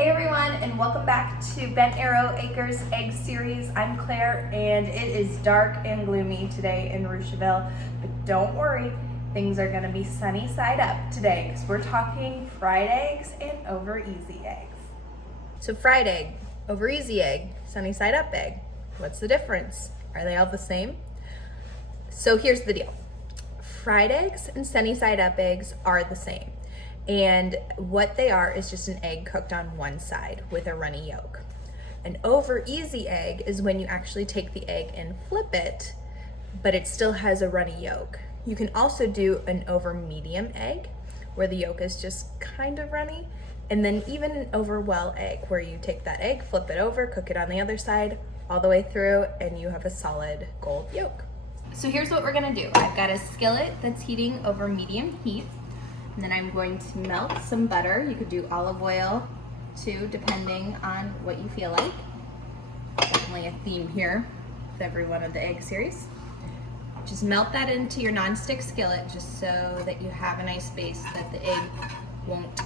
Hey everyone, and welcome back to Bent Arrow Acres Egg Series. I'm Claire, and it is dark and gloomy today in Rocheville, but don't worry, things are gonna be sunny side up today because we're talking fried eggs and over easy eggs. So fried egg, over easy egg, sunny side up egg. What's the difference? Are they all the same? So here's the deal. Fried eggs and sunny side up eggs are the same. And what they are is just an egg cooked on one side with a runny yolk. An over easy egg is when you actually take the egg and flip it, but it still has a runny yolk. You can also do an over medium egg where the yolk is just kind of runny, and then even an over well egg where you take that egg, flip it over, cook it on the other side all the way through, and you have a solid gold yolk. So here's what we're gonna do. I've got a skillet that's heating over medium heat. And then I'm going to melt some butter. You could do olive oil too, depending on what you feel like. Definitely a theme here with every one of the egg series. Just melt that into your nonstick skillet just so that you have a nice base that the egg won't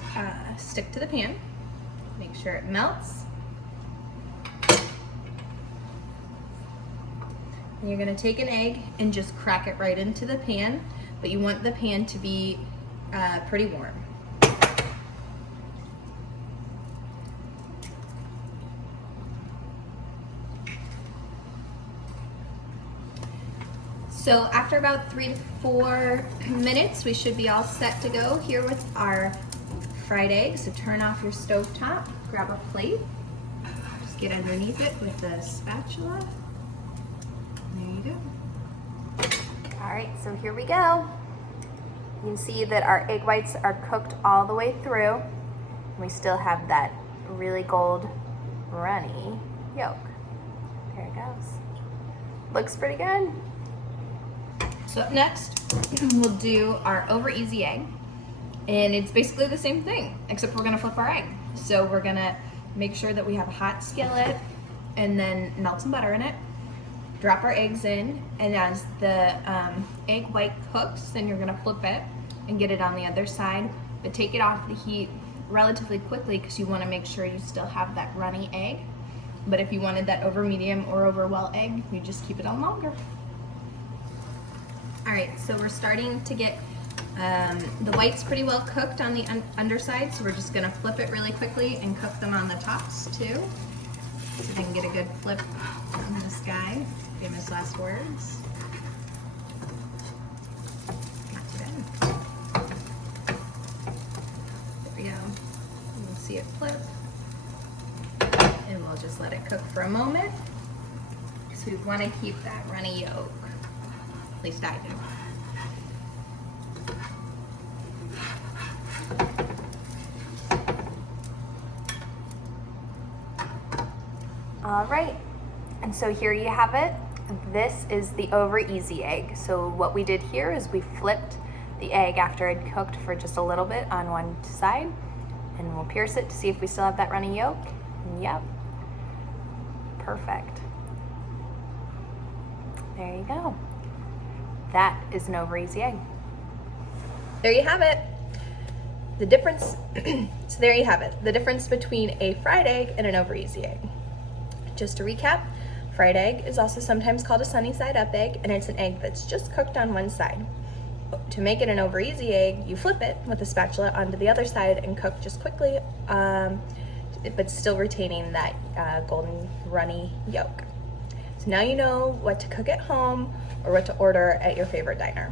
stick to the pan. Make sure it melts. And you're gonna take an egg and just crack it right into the pan, but you want the pan to be pretty warm. So after about 3 to 4 minutes, we should be all set to go here with our fried eggs. So turn off your stove top, grab a plate, just get underneath it with a spatula. There you go. All right, so here we go. You can see that our egg whites are cooked all the way through. We still have that really gold runny yolk. There it goes. Looks pretty good. So up next, we'll do our over easy egg. And it's basically the same thing, except we're gonna flip our egg. So we're gonna make sure that we have a hot skillet and then melt some butter in it. Drop our eggs in, and as the egg white cooks, then you're gonna flip it and get it on the other side, but take it off the heat relatively quickly because you wanna make sure you still have that runny egg. But if you wanted that over medium or over well egg, you just keep it on longer. All right, so we're starting to get the whites pretty well cooked on the underside, so we're just gonna flip it really quickly and cook them on the tops too. So they can get a good flip on this guy. Famous last words. Not too bad. There we go. You'll see it flip. And we'll just let it cook for a moment. Because we want to keep that runny yolk. At least I do. All right, and so here you have it. This is the over easy egg. So what we did here is we flipped the egg after it cooked for just a little bit on one side, and we'll pierce it to see if we still have that runny yolk. Yep, perfect. There you go. That is an over easy egg. There you have it. The difference, so there you have it. The difference between a fried egg and an over easy egg. Just to recap, fried egg is also sometimes called a sunny side up egg, and it's an egg that's just cooked on one side. To make it an over easy egg, you flip it with a spatula onto the other side and cook just quickly, but still retaining that golden runny yolk. So now you know what to cook at home or what to order at your favorite diner.